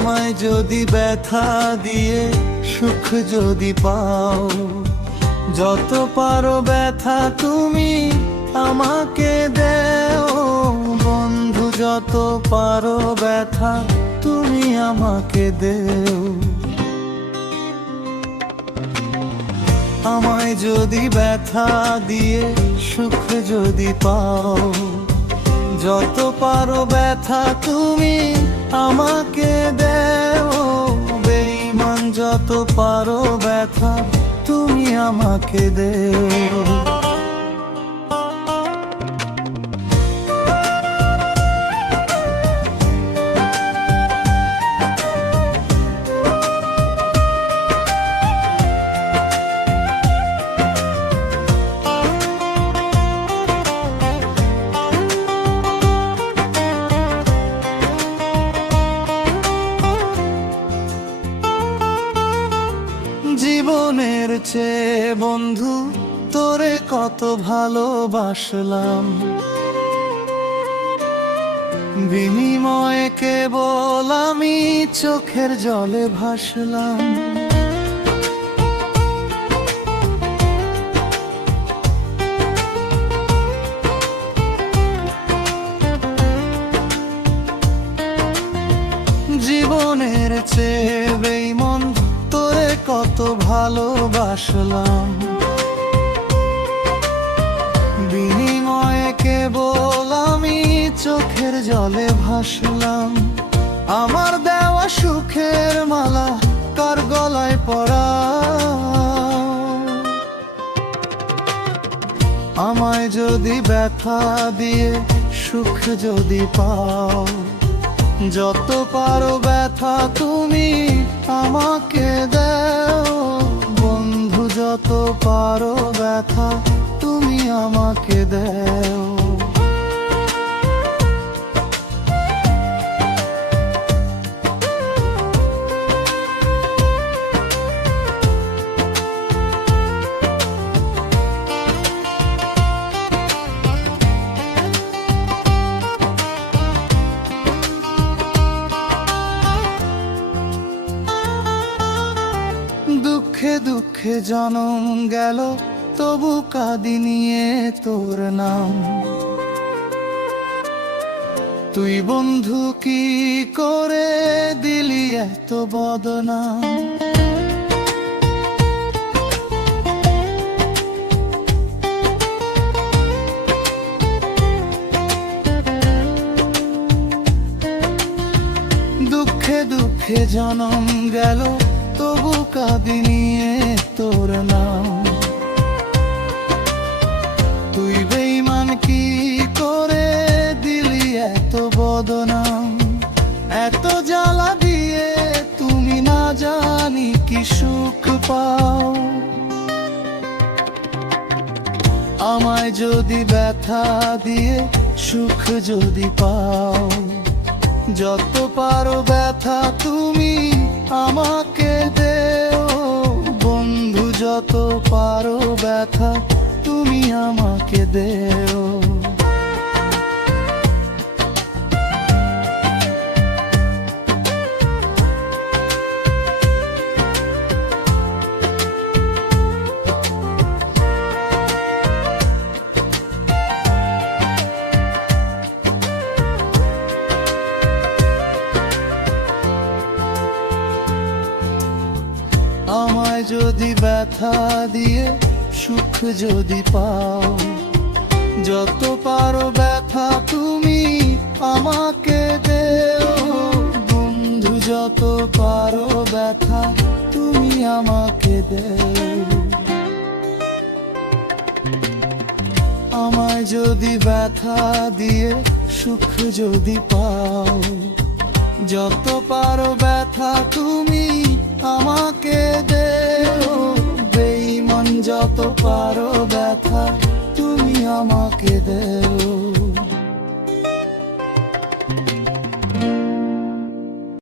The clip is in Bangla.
আমায় যদি ব্যথা দিয়ে সুখ যদি পাও, যত পারো ব্যথা তুমি আমাকে দেও। বন্ধু যত পারো ব্যথা তুমি আমাকে দেও। আমায় যদি ব্যথা দিয়ে সুখ যদি পাও, যত পারো ব্যথা তুমি আমাকে দেও। বেঈমান যত পারো ব্যথা তুমি আমাকে দেও। জীবনের চেয়ে বন্ধু তোরে কত ভালোবাসলাম, বিনিময়ে কেবল আমি চোখের জলে ভাসলাম। জীবনের চেয়ে বেঈমান তোরে কত ভালোবাসলাম, বিনিময়ে কেবল আমি চোখের জলে ভাসলাম। আমার দেওয়া সুখের মালা কার গলায় পরা, আমায় যদি ব্যথা দিয়ে সুখ যদি পাও, যত পারো ব্যথা তুমি আমাকে দেও। বন্ধু যত পারো ব্যথা তুমি আমাকে দেও। দুঃখে দুঃখে জনম গেল তবু কাঁদি নিয়ে তোর নাম। তুই বন্ধু কি করে দিলি এত বদনাম। দুঃখে দুঃখে জনম গেল তবু কাঁদি নিয়ে তোর নাম। তুই বেঈমান কি করে দিলি এত বদনাম। এত জ্বালা দিয়ে তুমি না জানি কি সুখ পাও। আমায় যদি ব্যথা দিয়ে সুখ যদি পাও, যত পারো ব্যথা তুমি আমাকে দেও। বন্ধু যত পারো ব্যথা তুমি আমাকে দেও। আমায় যদি ব্যথা দিয়ে সুখ যদি পাও, যত পারো ব্যথা তুমি আমাকে দেও। বন্ধু যত পারো ব্যথা তুমি আমাকে দেও। আমায় যদি ব্যথা দিয়ে সুখ যদি পাও, যত পারো ব্যথা তুমি আমাকে দেও। বেঈমান যত পারো ব্যথা তুমি আমাকে দেও।